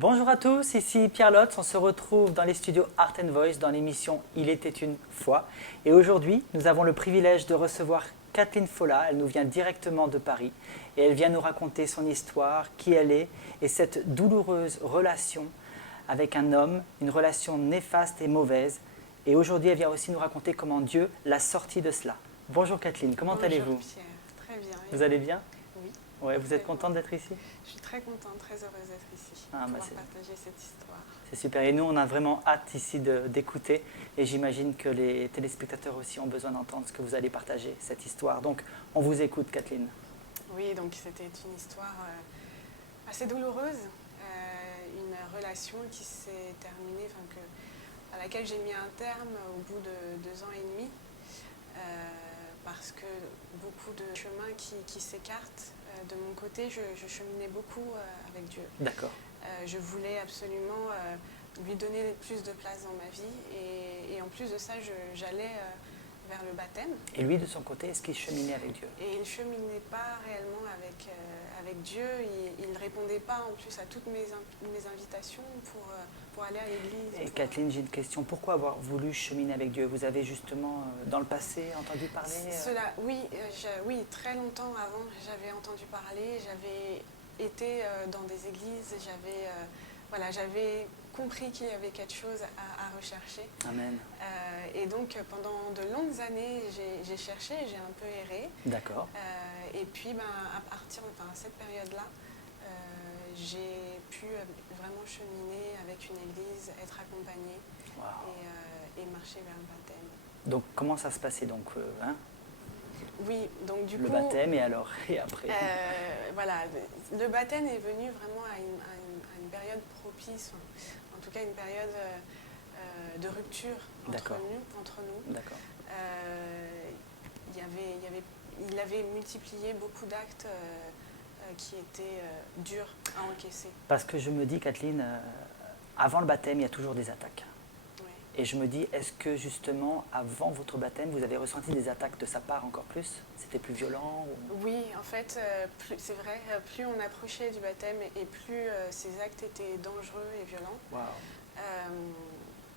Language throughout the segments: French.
Bonjour à tous, ici Pierre Lotz, on se retrouve dans les studios Art and Voice dans l'émission Il était une fois. Et aujourd'hui, nous avons le privilège de recevoir Kathleen Folla, elle nous vient directement de Paris et elle vient nous raconter son histoire, qui elle est et cette douloureuse relation avec un homme, une relation néfaste et mauvaise. Et aujourd'hui, elle vient aussi nous raconter comment Dieu l'a sortie de cela. Bonjour Kathleen, comment allez-vous? Bonjour Pierre, très bien. Vous allez bien? Oui. Ouais, vous êtes contente d'être ici? Je suis très contente, très heureuse d'être ici, Ah, pour pouvoir partager cette histoire. C'est super. Et nous, on a vraiment hâte ici d'écouter. Et j'imagine que les téléspectateurs aussi ont besoin d'entendre ce que vous allez partager, cette histoire. Donc, on vous écoute, Kathleen. Oui, donc c'était une histoire assez douloureuse. Une relation qui s'est terminée, à laquelle j'ai mis un terme au bout de 2 ans et demi. Parce que beaucoup de chemins qui s'écartent. De mon côté, je cheminais beaucoup avec Dieu. D'accord. Je voulais absolument lui donner plus de place dans ma vie et en plus de ça, j'allais vers le baptême. Et lui, de son côté, est-ce qu'il cheminait avec Dieu? Et il ne cheminait pas réellement avec Dieu. Il ne répondait pas en plus à toutes mes invitations pour aller à l'église. Et Kathleen, j'ai une question. Pourquoi avoir voulu cheminer avec Dieu? Vous avez justement, dans le passé, entendu parler Oui, très longtemps avant, j'avais entendu parler. J'avais été dans des églises. J'avais compris qu'il y avait quelque chose à rechercher. Amen. Et donc, pendant de longues années, j'ai cherché, j'ai un peu erré. D'accord. Et puis, à partir de cette période-là, j'ai pu vraiment cheminer avec une église, être accompagnée et marcher vers le baptême. Donc, comment ça se passait donc Oui, donc du coup... Le baptême et alors? Et après le baptême est venu vraiment à une période propice, en tout cas une période de rupture entre nous. D'accord. Il avait multiplié beaucoup d'actes qui étaient durs à encaisser. Parce que je me dis, Kathleen, avant le baptême, il y a toujours des attaques. Oui. Et je me dis, est-ce que justement, avant votre baptême, vous avez ressenti des attaques de sa part encore plus? C'était plus violent Oui, en fait, c'est vrai, plus on approchait du baptême et plus ces actes étaient dangereux et violents. Wow.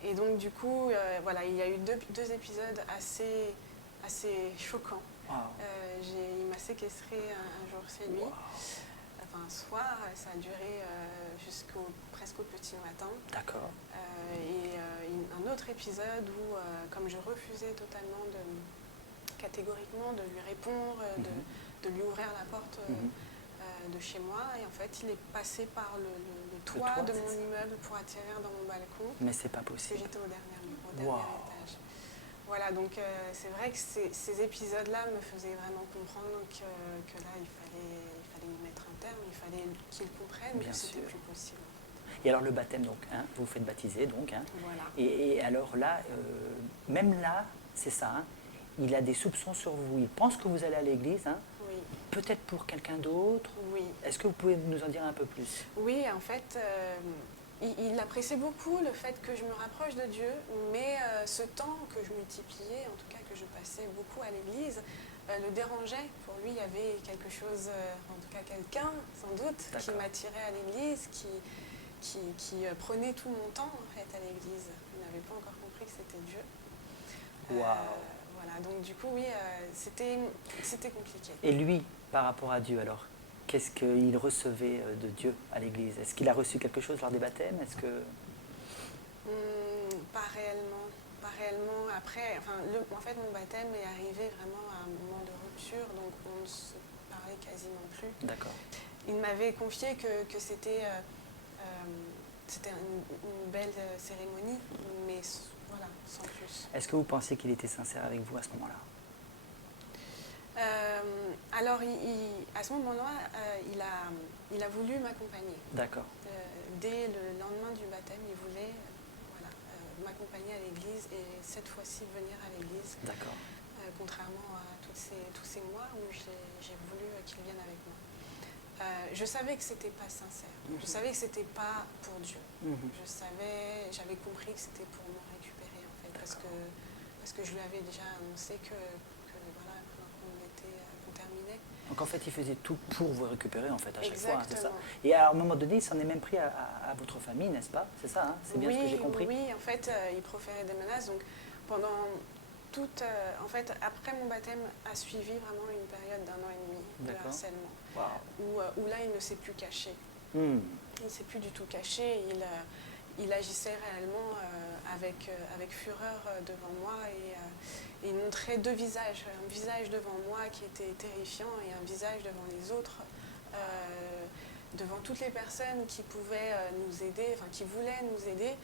Et donc du coup, il y a eu deux épisodes assez choquants. Wow. Il m'a séquestré un jour chez lui. Wow. Un soir, ça a duré presque au petit matin. D'accord. Et un autre épisode où, comme je refusais totalement catégoriquement de lui répondre, de lui ouvrir la porte de chez moi, et en fait il est passé par le toit de mon immeuble pour atterrir dans mon balcon. Mais c'est pas possible. Parce que j'étais au dernier étage. Voilà, donc c'est vrai que ces épisodes-là me faisaient vraiment comprendre que là il fallait y mettre un terme, il fallait qu'il comprenne que c'était plus possible. Et alors le baptême, donc, vous vous faites baptiser, donc. Voilà. Et alors là, même là, c'est ça, il a des soupçons sur vous. Il pense que vous allez à l'église, Oui. Peut-être pour quelqu'un d'autre. Oui. Est-ce que vous pouvez nous en dire un peu plus? Oui, en fait, il appréciait beaucoup le fait que je me rapproche de Dieu, mais ce temps que je multipliais, en tout cas que je passais beaucoup à l'église, le dérangeait. Pour lui, il y avait quelque chose, en tout cas quelqu'un, sans doute, qui m'attirait à l'église, qui prenait tout mon temps en fait à l'église. Il n'avait pas encore compris que c'était Dieu. Wow. Voilà, donc du coup, oui, c'était compliqué. Et lui, par rapport à Dieu, alors, qu'est-ce qu'il recevait de Dieu à l'église? Est-ce qu'il a reçu quelque chose lors des baptêmes? Est-ce que... Pas réellement. Après, en fait, mon baptême est arrivé vraiment à un moment de rupture, donc on ne se parlait quasiment plus. D'accord. Il m'avait confié que c'était une belle cérémonie, mais voilà, sans plus. Est-ce que vous pensez qu'il était sincère avec vous à ce moment-là? Alors, à ce moment-là, il a voulu m'accompagner. D'accord. Dès le lendemain du baptême, il voulait m'accompagner à l'église et cette fois-ci venir à l'église. D'accord. Contrairement à tous c'est moi ou j'ai voulu qu'il vienne avec moi. Je savais que c'était pas sincère. Je savais que c'était pas pour Dieu. J'avais compris que c'était pour me récupérer en fait, parce que je lui avais déjà annoncé que voilà, qu'on terminait. Donc en fait, il faisait tout pour vous récupérer en fait à chaque fois, hein, c'est ça. Exactement. Et à un moment donné, il s'en est même pris à votre famille, n'est-ce pas? C'est ça, hein, c'est bien ce que j'ai compris. Oui, en fait, il proférait des menaces. Donc pendant en fait, après mon baptême a suivi vraiment une période d'1 an et demi de harcèlement, où là, il ne s'est plus caché. Il ne s'est plus du tout caché. Il agissait réellement avec fureur devant moi et il montrait deux visages. Un visage devant moi qui était terrifiant et un visage devant les autres, devant toutes les personnes qui pouvaient nous aider, enfin qui voulaient nous aider.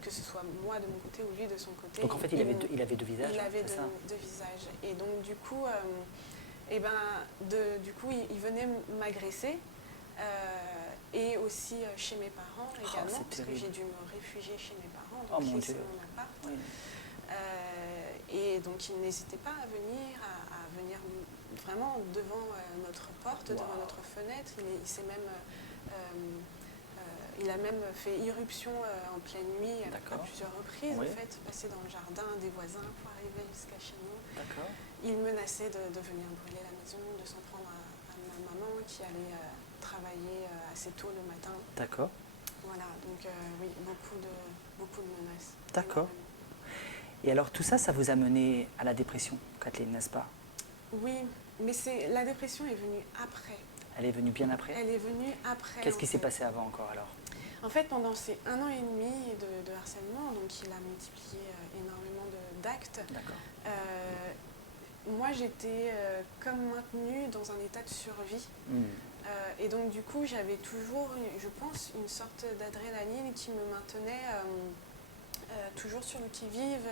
Que ce soit moi de mon côté ou lui de son côté. Donc en fait, il avait deux visages. Il avait deux visages. Et donc du coup, il venait m'agresser. Et aussi chez mes parents également, parce que j'ai dû me réfugier chez mes parents, donc laisser mon appart. Oui. Et donc il n'hésitait pas à venir vraiment devant notre porte, devant notre fenêtre. Il a même fait irruption en pleine nuit à plusieurs reprises, en fait, passer dans le jardin des voisins pour arriver jusqu'à chez nous. Il menaçait de venir brûler la maison, de s'en prendre à ma maman qui allait travailler assez tôt le matin. D'accord. Voilà, donc oui, beaucoup de menaces. D'accord. Et alors tout ça, ça vous a mené à la dépression, Kathleen, n'est-ce pas? Oui, mais la dépression est venue après. Elle est venue bien après? Elle est venue après. Qu'est-ce qui s'est passé avant encore alors? En fait, pendant ces 1 an et demi de harcèlement, donc il a multiplié énormément d'actes. Moi, j'étais comme maintenue dans un état de survie. Et donc, du coup, j'avais toujours, je pense, une sorte d'adrénaline qui me maintenait toujours sur le qui-vive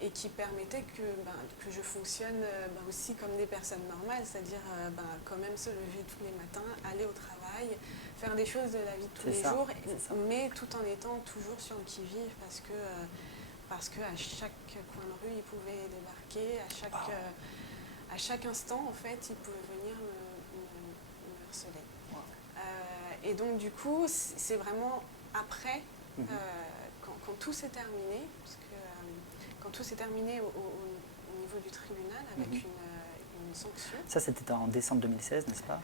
et qui permettait que je fonctionne aussi comme des personnes normales, c'est-à-dire quand même se lever tous les matins, aller au travail, faire des choses de la vie de tous les jours, mais tout en étant toujours sur le qui-vive parce que à chaque coin de rue, il pouvait débarquer, à chaque instant, en fait, il pouvait venir me harceler. Et donc, du coup, c'est vraiment après, quand tout s'est terminé, parce que quand tout s'est terminé au niveau du tribunal avec une sanction. Ça, c'était en décembre 2016, n'est-ce pas?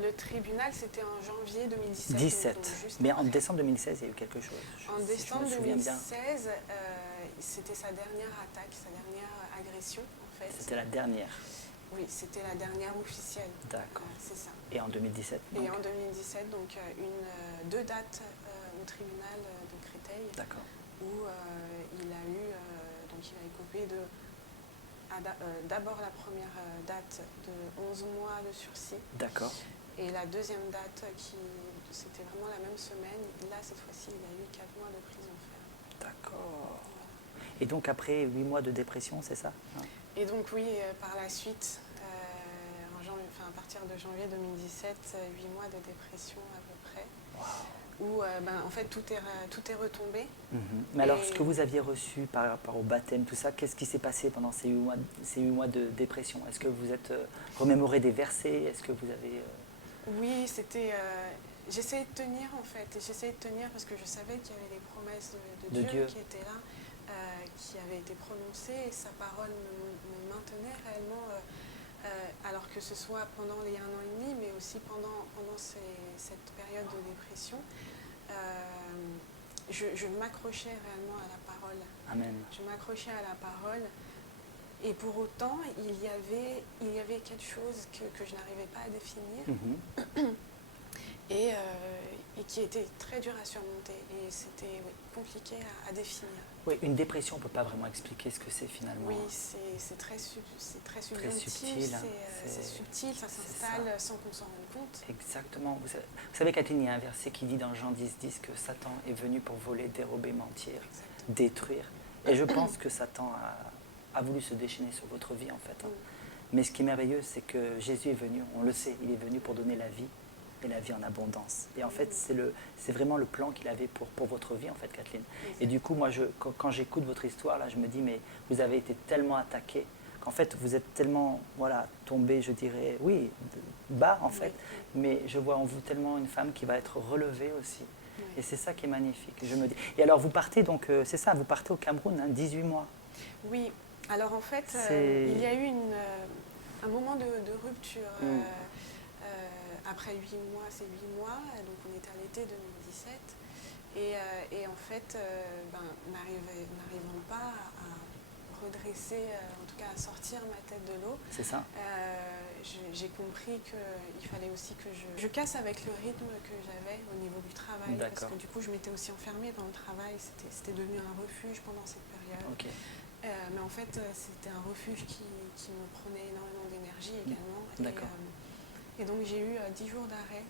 Le tribunal, c'était en janvier 2017. 17. Mais en décembre 2016, il y a eu quelque chose. En décembre 2016, c'était sa dernière attaque, sa dernière agression, en fait. C'était la dernière? Oui, c'était la dernière officielle. D'accord. C'est ça. Et en 2017 donc. Et en 2017, donc deux dates au tribunal de Créteil. D'accord. Où il a écopé de d'abord la première date de 11 mois de sursis. D'accord. Et la deuxième date, c'était vraiment la même semaine. Là, cette fois-ci, il a eu 4 mois de prison ferme. D'accord. Voilà. Et donc après 8 mois de dépression, c'est ça? Et donc oui, par la suite, à partir de janvier 2017, 8 mois de dépression à peu près. Wow. Où en fait tout est retombé. Mais alors, ce que vous aviez reçu par rapport au baptême, tout ça, qu'est-ce qui s'est passé pendant ces 8 mois de dépression? Est-ce que vous êtes remémoré des versets? Est-ce que vous avez... Oui, c'était... j'essayais de tenir en fait, et j'essayais de tenir parce que je savais qu'il y avait les promesses de Dieu qui étaient là, qui avaient été prononcées, et sa parole me maintenait réellement, alors que ce soit pendant les 1 an et demi, mais aussi pendant cette période de dépression. Je m'accrochais réellement à la parole. Amen. Je m'accrochais à la parole. Et pour autant, il y avait quelque chose que je n'arrivais pas à définir et qui était très dur à surmonter. Et c'était compliqué à définir. Oui, une dépression, on ne peut pas vraiment expliquer ce que c'est finalement. Oui, c'est très subtil, très subtil, c'est subtil, ça s'installe sans qu'on s'en rende compte. Exactement. Vous savez, Kathleen, il y a un verset qui dit dans Jean 10 que Satan est venu pour voler, dérober, mentir, détruire. Et je pense que Satan a voulu se déchaîner sur votre vie en fait. Mais ce qui est merveilleux, c'est que Jésus est venu, on le sait, il est venu pour donner la vie et la vie en abondance. Et en fait, c'est vraiment le plan qu'il avait pour votre vie en fait, Kathleen. Et du coup, moi, quand j'écoute votre histoire, là, je me dis, mais vous avez été tellement attaqué. qu'en fait, vous êtes tellement tombé, je dirais, oui, bas en fait, mais je vois en vous tellement une femme qui va être relevée aussi. Oui. Et c'est ça qui est magnifique, je me dis. Et alors, vous partez donc, c'est ça, vous partez au Cameroun, 18 mois. Oui, alors en fait, il y a eu un moment de rupture. Après 8 mois, c'est 8 mois, donc on était à l'été 2017. Et en fait, n'arrivant pas à redresser, en tout cas à sortir ma tête de l'eau, c'est ça. J'ai compris qu'il fallait aussi que je casse avec le rythme que j'avais au niveau du travail. Parce que du coup, je m'étais aussi enfermée dans le travail. C'était devenu un refuge pendant cette période. Okay. Mais en fait, c'était un refuge qui me prenait énormément d'énergie également. D'accord. Et donc, j'ai eu 10 jours d'arrêt.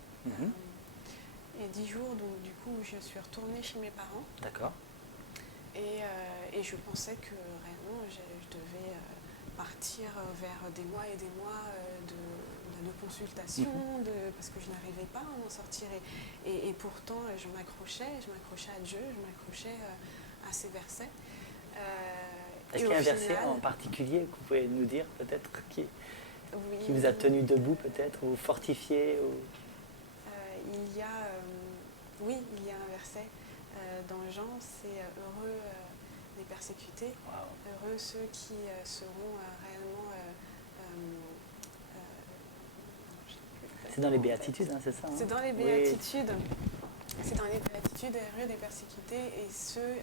Et 10 jours, donc du coup, je suis retournée chez mes parents. D'accord. Et je pensais que réellement, je devais partir vers des mois et des mois de consultation, parce que je n'arrivais pas à m'en sortir. Et pourtant, je m'accrochais à Dieu, je m'accrochais à ces versets. Est-ce qu'il y a un verset en particulier que vous pouvez nous dire, peut-être, qui vous a tenu debout, peut-être, ou fortifié ou... Il y a un verset dans Jean, c'est heureux les persécutés, heureux ceux qui seront réellement... c'est dans les béatitudes, hein, c'est ça, hein? C'est dans les béatitudes. Oui. C'est dans les béatitudes, heureux des persécutés et ceux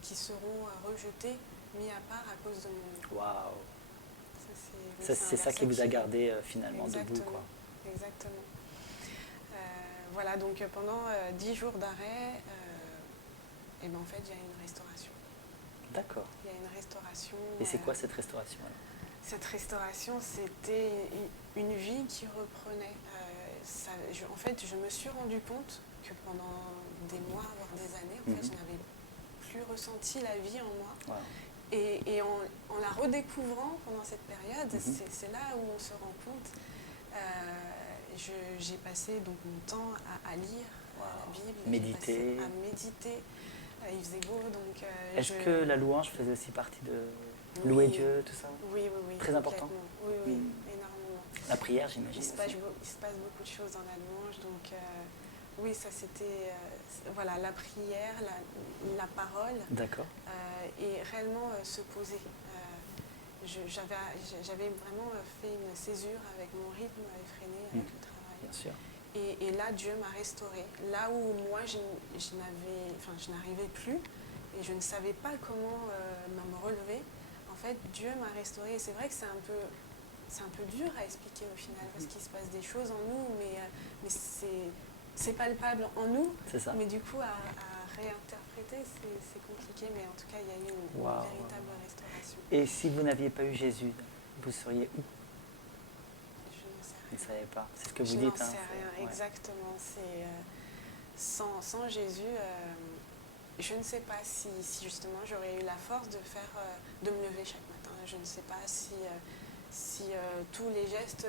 qui seront rejetés, mis à part à cause de mon nom. Waouh! C'est ça qui vous a gardé finalement debout, quoi. Exactement. Voilà, donc pendant 10 jours d'arrêt, et ben en fait, il y a une restauration. D'accord. Il y a une restauration. Et c'est quoi cette restauration alors? Cette restauration, c'était une vie qui reprenait. En fait, je me suis rendu compte que pendant des mois, voire des années, en fait, je n'avais plus ressenti la vie en moi. Wow. Et en la redécouvrant pendant cette période, c'est là où on se rend compte. J'ai passé donc mon temps à lire la Bible, méditer. À méditer. Il faisait beau, donc... Est-ce que la louange faisait aussi partie de louer Dieu, tout ça? Oui. Très important? Oui, énormément. La prière, j'imagine. Il se passe beaucoup de choses dans la louange, donc oui, ça c'était... voilà, la prière, la parole. D'accord. Et réellement se poser. J'avais vraiment fait une césure avec mon rythme effréné, avec le travail. Bien sûr. Et là, Dieu m'a restaurée. Là où moi, je n'arrivais plus et je ne savais pas comment me relever, en fait, Dieu m'a restaurée. Et c'est vrai que c'est un peu dur à expliquer au final, parce qu'il se passe des choses en nous, mais c'est palpable en nous. C'est ça. Mais du coup, à réinterpréter, c'est compliqué, mais en tout cas, il y a eu une véritable restauration. Et si vous n'aviez pas eu Jésus, vous seriez où? Je n'en sais rien. Vous ne savez pas. C'est ce que vous dites. dites. Je n'en sais rien, exactement. C'est, sans Jésus, je ne sais pas si justement j'aurais eu la force de me lever chaque matin. Je ne sais pas si tous les gestes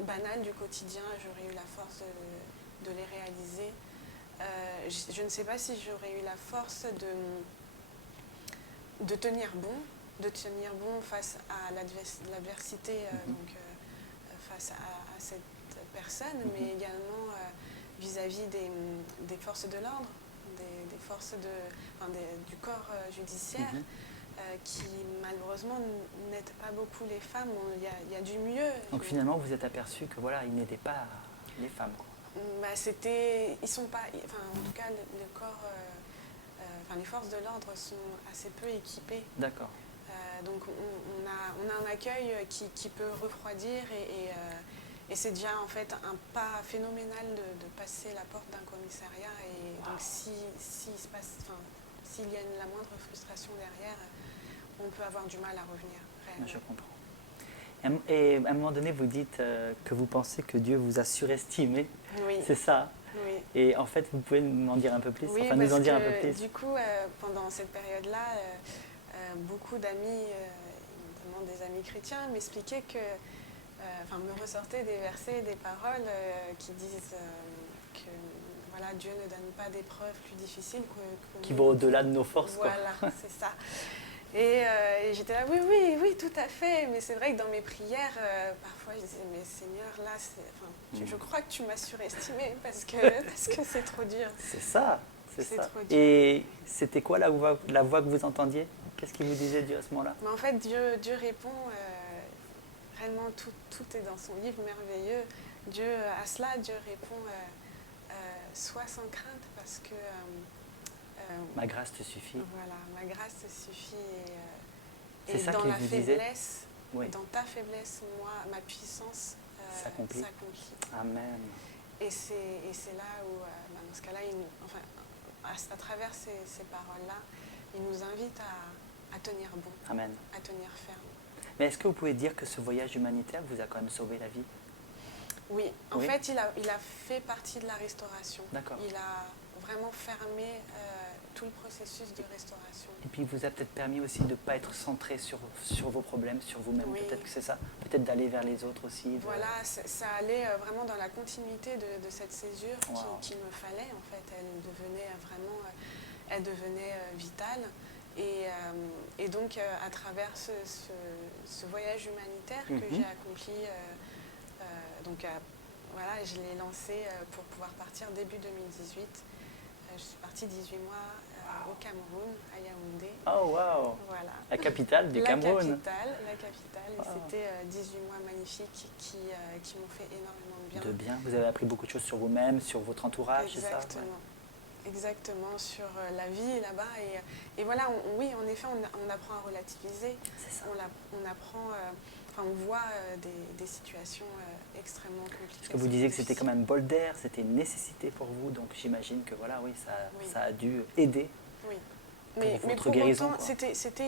banals du quotidien, j'aurais eu la force de les réaliser. Je ne sais pas si j'aurais eu la force de tenir bon face à l'adversité, donc face à cette personne, mais également vis-à-vis des forces de l'ordre, des forces du corps judiciaire, qui malheureusement n'aident pas beaucoup les femmes. Il y a du mieux. Donc finalement, vous êtes aperçu que voilà, ils n'aidaient pas les femmes, quoi. Ils sont pas, en tout cas le corps, les forces de l'ordre sont assez peu équipées. D'accord. Donc on a un accueil qui peut refroidir et c'est déjà en fait un pas phénoménal de passer la porte d'un commissariat et donc s'il y a la moindre frustration derrière, on peut avoir du mal à revenir réellement. Je comprends. Et à un moment donné, vous dites que vous pensez que Dieu vous a surestimé. Oui. C'est ça? Oui. Et en fait, vous pouvez m'en dire un peu plus? Oui, enfin, nous en dire un peu plus. Du coup, pendant cette période-là, beaucoup d'amis, notamment des amis chrétiens, m'expliquaient me ressortaient des versets, des paroles qui disent que voilà, Dieu ne donne pas d'épreuves plus difficiles qui vont au-delà de nos forces. Voilà, c'est ça. Et j'étais là, oui, oui, oui, tout à fait. Mais c'est vrai que dans mes prières, parfois, je disais, mais Seigneur, là, je crois que tu m'as surestimé parce que c'est trop dur. C'est ça, c'est C'est ça. trop dur. Et c'était quoi la voix que vous entendiez? Qu'est-ce qu'il vous disait Dieu à ce moment-là? Mais en fait, Dieu répond, réellement, tout est dans son livre merveilleux. Dieu, à cela, Dieu répond, sois sans crainte parce que... Ma grâce te suffit. Voilà, ma grâce te suffit. C'est Et ça dans qu'il la vous disait? faiblesse, Oui, dans ta faiblesse, moi, ma puissance s'accomplit. s'accomplit. Amen. Et c'est là où, dans ce cas-là, enfin, à travers ces paroles-là, il nous invite à tenir bon, Amen. à tenir ferme. Mais est-ce que vous pouvez dire que ce voyage humanitaire vous a quand même sauvé la vie? Oui, en Oui. fait, il a fait partie de la restauration. D'accord. Il a vraiment fermé tout le processus de restauration. Et puis il vous a peut-être permis aussi de ne pas être centré sur vos problèmes, sur vous-même. Oui. Peut-être que c'est ça. Peut-être d'aller vers les autres aussi. Voilà, ça allait vraiment dans la continuité de cette césure Wow. qu'il me fallait. En fait, elle devenait vraiment, elle devenait vitale. Et donc, à travers ce voyage humanitaire que j'ai accompli, voilà, je l'ai lancé pour pouvoir partir début 2018. Je suis partie 18 mois au Cameroun, à Yaoundé. Oh, wow. Voilà. La capitale du Cameroun. La capitale. Wow. Et c'était 18 mois magnifiques qui m'ont fait énormément de bien. De bien. Vous avez appris beaucoup de choses sur vous-même, sur votre entourage, c'est ça? Exactement. Ouais. Exactement, sur la vie là-bas. Et voilà, oui, en effet, on apprend à relativiser. C'est ça. On apprend, on voit des situations extrêmement compliquées. Parce que vous disiez que c'était comme un bol d'air, c'était une nécessité pour vous, donc j'imagine que voilà, oui, ça a dû aider. Oui. Pour votre pour guérison, autant, c'était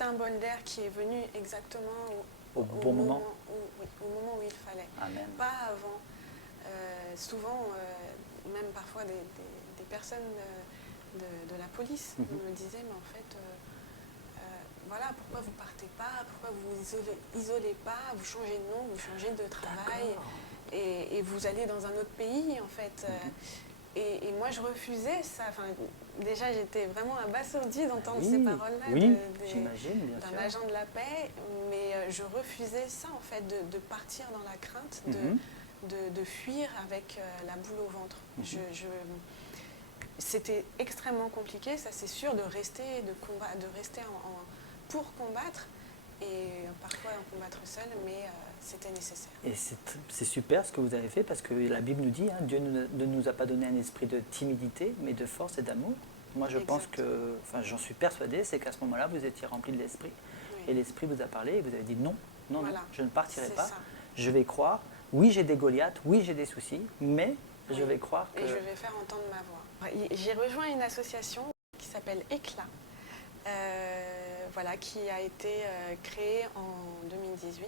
un bol d'air qui est venu exactement au bon moment. Au moment où il fallait. Amen. Pas avant. Souvent, même parfois des personnes de la police me disaient, mais en fait, voilà, pourquoi vous partez pas, pourquoi vous isolez pas, vous changez de nom, vous changez de travail et vous allez dans un autre pays, en fait. Et moi, je refusais ça. Enfin, déjà, j'étais vraiment abasourdie d'entendre ces paroles-là d'un agent de la paix, mais je refusais ça, en fait, de partir dans la crainte, de fuir avec la boule au ventre. C'était extrêmement compliqué, ça c'est sûr, de rester pour combattre et parfois en combattre seul, mais c'était nécessaire. Et c'est super ce que vous avez fait parce que la Bible nous dit, Dieu ne nous a pas donné un esprit de timidité, mais de force et d'amour. Moi je pense que, enfin j'en suis persuadée, c'est qu'à ce moment-là vous étiez rempli de l'esprit et l'esprit vous a parlé et vous avez dit non, je ne partirai pas, je vais croire. Oui, j'ai des Goliaths, oui, j'ai des soucis, mais je vais croire que... Et je vais faire entendre ma voix. J'ai rejoint une association qui s'appelle Éclat, voilà, qui a été créée en 2018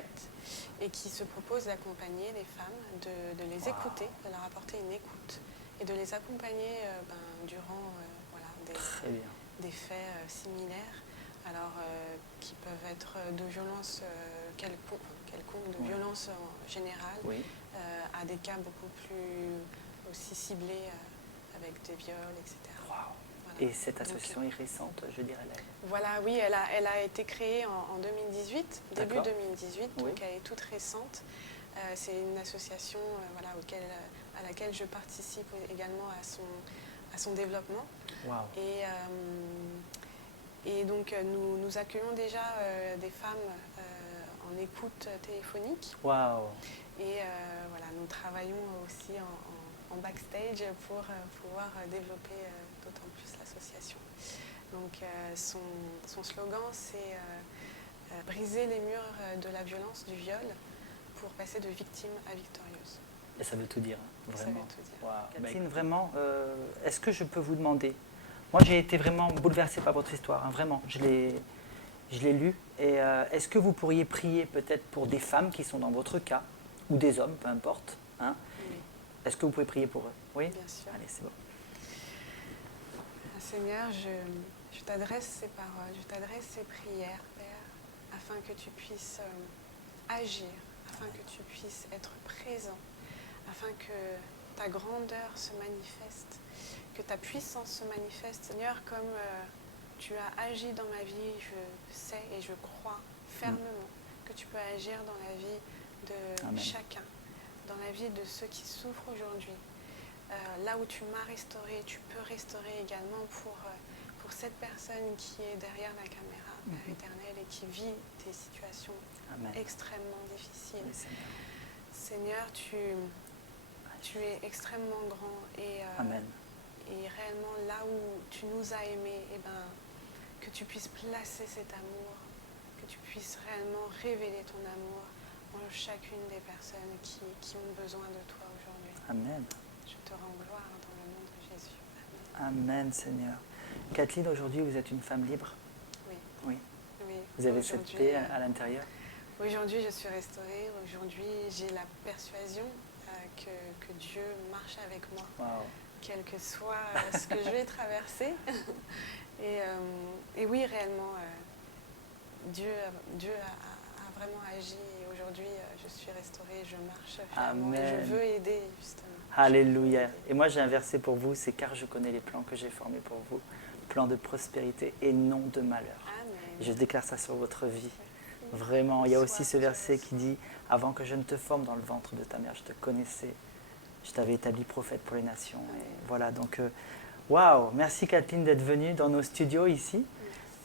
et qui se propose d'accompagner les femmes, de les écouter, de leur apporter une écoute et de les accompagner durant des faits similaires, alors qui peuvent être de violences quelconques, de violences en général, à des cas beaucoup plus aussi ciblés avec des viols, etc. Wow. Voilà. Et cette association est récente, je dirais. Voilà, oui, elle a été créée en 2018, début 2018, donc elle est toute récente. C'est une association à laquelle je participe également à son développement. Wow. Et donc nous accueillons déjà des femmes en écoute téléphonique. Wow. Et voilà, nous travaillons aussi en backstage pour pouvoir développer d'autant plus l'association. Donc son slogan, c'est briser les murs de la violence, du viol, pour passer de victime à victorieuse. Et ça veut tout dire, vraiment. Ça veut tout dire. Wow. Catherine, vraiment, est-ce que je peux vous demander, moi j'ai été vraiment bouleversée par votre histoire, vraiment, je l'ai lu, et est-ce que vous pourriez prier peut-être pour des femmes qui sont dans votre cas, ou des hommes, peu importe, hein? Oui. Est-ce que vous pouvez prier pour eux? Oui. Bien sûr. Allez, c'est bon. Seigneur, je t'adresse ces paroles, je t'adresse ces prières, Père, afin que tu puisses agir, afin que tu puisses être présent, afin que ta grandeur se manifeste, que ta puissance se manifeste, Seigneur, comme tu as agi dans ma vie, je sais et je crois fermement que tu peux agir dans la vie de Amen. chacun, dans la vie de ceux qui souffrent aujourd'hui. Là où tu m'as restauré, tu peux restaurer également pour cette personne qui est derrière la caméra, Père éternel, et qui vit des situations Amen. extrêmement difficiles. Oui, Seigneur. Seigneur, tu es extrêmement grand et Amen. et réellement, là où tu nous as aimés, eh ben, que tu puisses placer cet amour, que tu puisses réellement révéler ton amour en chacune des personnes qui ont besoin de toi aujourd'hui. Amen. Je te rends gloire dans le nom de Jésus. Amen. Amen, Seigneur. Kathleen, aujourd'hui, vous êtes une femme libre. Oui. Oui. Oui. Vous avez cette Aujourd'hui, paix à l'intérieur. Aujourd'hui, je suis restaurée. Aujourd'hui, j'ai la persuasion que Dieu marche avec moi. Waouh. Quel que soit ce que je vais traverser. Et oui, réellement, Dieu a vraiment agi. Et aujourd'hui, je suis restaurée, je marche fièrement et je veux aider, justement. Alléluia. Et moi, j'ai un verset pour vous, c'est « Car je connais les plans que j'ai formés pour vous, plans de prospérité et non de malheur. » Amen. Et je déclare ça sur votre vie. Vraiment, il y a aussi ce verset qui dit « Avant que je ne te forme dans le ventre de ta mère, je te connaissais. Je t'avais établi prophète pour les nations. » Et voilà, donc, waouh, merci Kathleen d'être venue dans nos studios ici.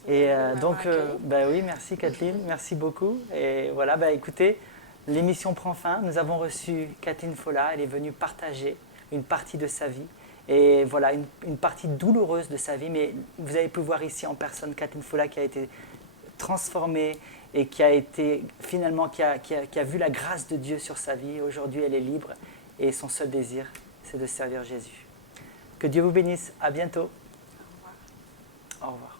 Merci. Et donc, oui, merci Kathleen, merci beaucoup. Et voilà, écoutez, l'émission prend fin. Nous avons reçu Kathleen Folla. Elle est venue partager une partie de sa vie. Et voilà, une partie douloureuse de sa vie. Mais vous avez pu voir ici en personne Kathleen Folla qui a été transformée et qui a été finalement, qui a vu la grâce de Dieu sur sa vie. Aujourd'hui, elle est libre et son seul désir, c'est de servir Jésus. Que Dieu vous bénisse. À bientôt. Au revoir. Au revoir.